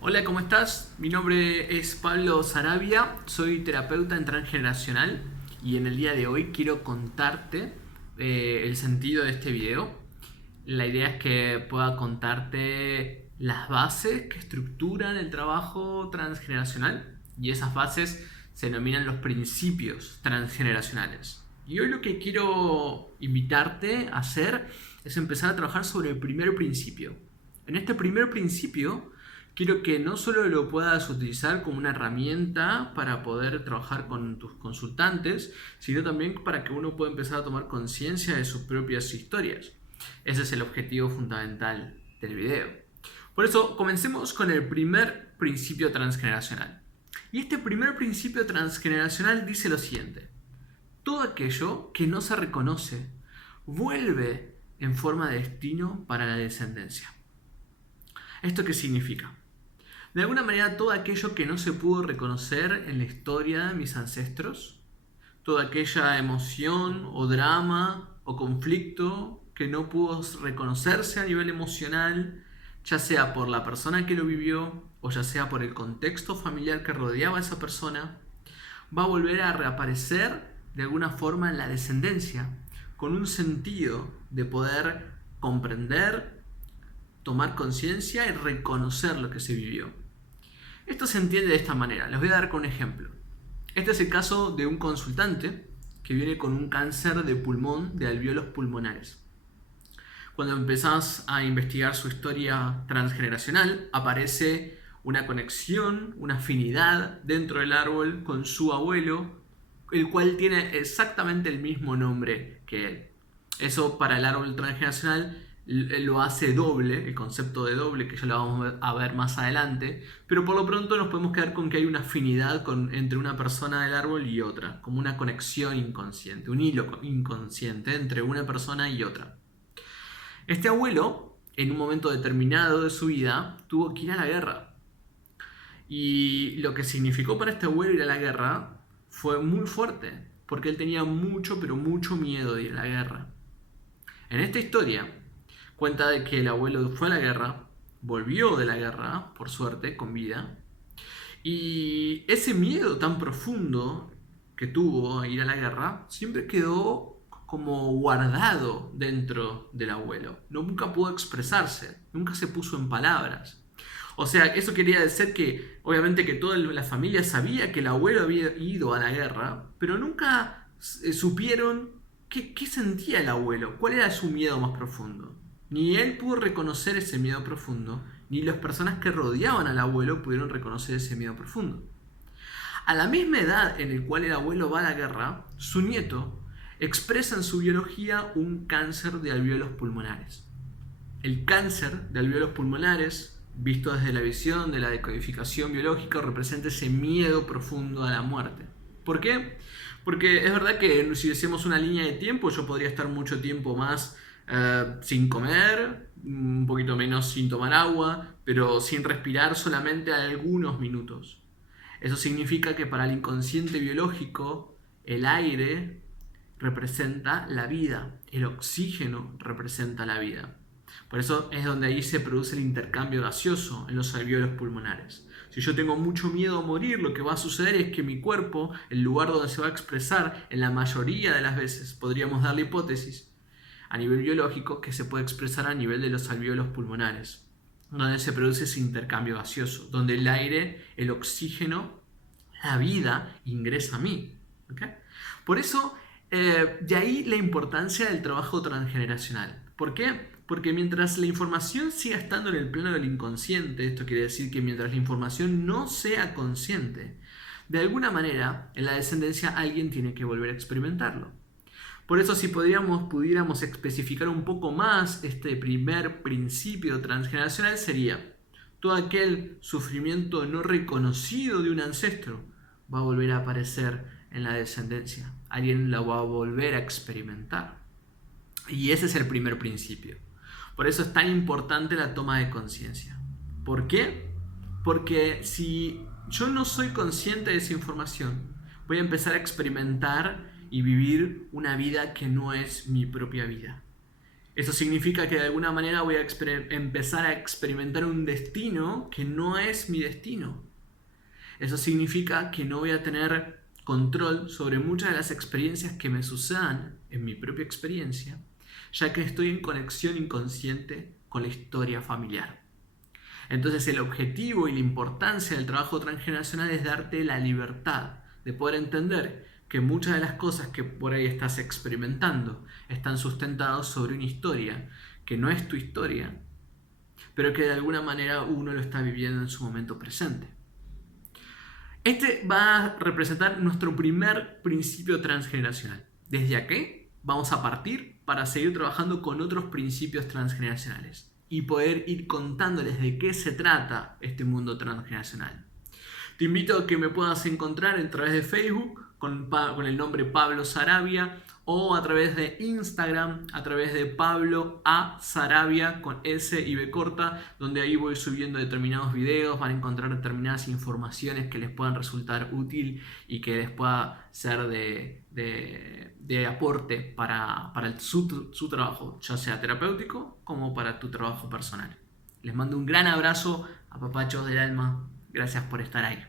Hola, ¿cómo estás? Mi nombre es Pablo Sarabia, soy terapeuta en transgeneracional y en el día de hoy quiero contarte el sentido de este video. La idea es que pueda contarte las bases que estructuran el trabajo transgeneracional y esas bases se denominan los principios transgeneracionales. Y hoy lo que quiero invitarte a hacer es empezar a trabajar sobre el primer principio. En este primer principio quiero que no solo lo puedas utilizar como una herramienta para poder trabajar con tus consultantes, sino también para que uno pueda empezar a tomar conciencia de sus propias historias. Ese es el objetivo fundamental del video. Por eso, comencemos con el primer principio transgeneracional. Y este primer principio transgeneracional dice lo siguiente: todo aquello que no se reconoce vuelve en forma de destino para la descendencia. ¿Esto qué significa? De alguna manera, todo aquello que no se pudo reconocer en la historia de mis ancestros, toda aquella emoción o drama o conflicto que no pudo reconocerse a nivel emocional, ya sea por la persona que lo vivió o ya sea por el contexto familiar que rodeaba a esa persona, va a volver a reaparecer de alguna forma en la descendencia, con un sentido de poder comprender, tomar conciencia y reconocer lo que se vivió. Esto se entiende de esta manera. Les voy a dar con un ejemplo. Este es el caso de un consultante que viene con un cáncer de pulmón, de alvéolos pulmonares. Cuando empezás a investigar su historia transgeneracional, aparece una conexión, una afinidad dentro del árbol con su abuelo, el cual tiene exactamente el mismo nombre que él. Eso para el árbol transgeneracional lo hace doble, el concepto de doble, que ya lo vamos a ver más adelante, pero por lo pronto nos podemos quedar con que hay una afinidad entre una persona del árbol y otra, como una conexión inconsciente, un hilo inconsciente entre una persona y otra. Este abuelo, en un momento determinado de su vida, tuvo que ir a la guerra. Y lo que significó para este abuelo ir a la guerra fue muy fuerte, porque él tenía mucho, pero mucho miedo de ir a la guerra. En esta historia cuenta de que el abuelo fue a la guerra, volvió de la guerra, por suerte, con vida, y ese miedo tan profundo que tuvo a ir a la guerra siempre quedó como guardado dentro del abuelo. Nunca pudo expresarse, nunca se puso en palabras. O sea, eso quería decir que obviamente que toda la familia sabía que el abuelo había ido a la guerra, pero nunca supieron qué sentía el abuelo, cuál era su miedo más profundo. Ni él pudo reconocer ese miedo profundo, ni las personas que rodeaban al abuelo pudieron reconocer ese miedo profundo. A la misma edad en la cual el abuelo va a la guerra, su nieto expresa en su biología un cáncer de alvéolos pulmonares. El cáncer de alvéolos pulmonares, visto desde la visión de la decodificación biológica, representa ese miedo profundo a la muerte. ¿Por qué? Porque es verdad que si hacemos una línea de tiempo, yo podría estar mucho tiempo más sin comer, un poquito menos sin tomar agua, pero sin respirar solamente algunos minutos. Eso significa que para el inconsciente biológico, el aire representa la vida, el oxígeno representa la vida. Por eso es donde ahí se produce el intercambio gaseoso en los alvéolos pulmonares. Si yo tengo mucho miedo a morir, lo que va a suceder es que mi cuerpo, el lugar donde se va a expresar, en la mayoría de las veces, podríamos dar la hipótesis, a nivel biológico, que se puede expresar a nivel de los alvéolos pulmonares, donde se produce ese intercambio gaseoso, donde el aire, el oxígeno, la vida ingresa a mí. ¿Okay? Por eso, de ahí la importancia del trabajo transgeneracional. ¿Por qué? Porque mientras la información siga estando en el plano del inconsciente, esto quiere decir que mientras la información no sea consciente, de alguna manera en la descendencia alguien tiene que volver a experimentarlo. Por eso si pudiéramos especificar un poco más este primer principio transgeneracional sería: todo aquel sufrimiento no reconocido de un ancestro va a volver a aparecer en la descendencia. Alguien lo va a volver a experimentar. Y ese es el primer principio. Por eso es tan importante la toma de conciencia. ¿Por qué? Porque si yo no soy consciente de esa información, voy a empezar a experimentar y vivir una vida que no es mi propia vida. Eso significa que de alguna manera voy a empezar a experimentar un destino que no es mi destino. Eso significa que no voy a tener control sobre muchas de las experiencias que me sucedan en mi propia experiencia, ya que estoy en conexión inconsciente con la historia familiar. Entonces el objetivo y la importancia del trabajo transgeneracional es darte la libertad de poder entender que muchas de las cosas que por ahí estás experimentando están sustentadas sobre una historia que no es tu historia, pero que de alguna manera uno lo está viviendo en su momento presente. Este va a representar nuestro primer principio transgeneracional. Desde aquí vamos a partir para seguir trabajando con otros principios transgeneracionales y poder ir contándoles de qué se trata este mundo transgeneracional. Te invito a que me puedas encontrar a través de Facebook con el nombre Pablo Sarabia, o a través de Instagram a través de Pablo A. Sarabia con S y B corta, donde ahí voy subiendo determinados videos, van a encontrar determinadas informaciones que les puedan resultar útil y que les pueda ser de aporte para su trabajo, ya sea terapéutico como para tu trabajo personal. Les mando un gran abrazo, a papachos del alma. Gracias por estar ahí.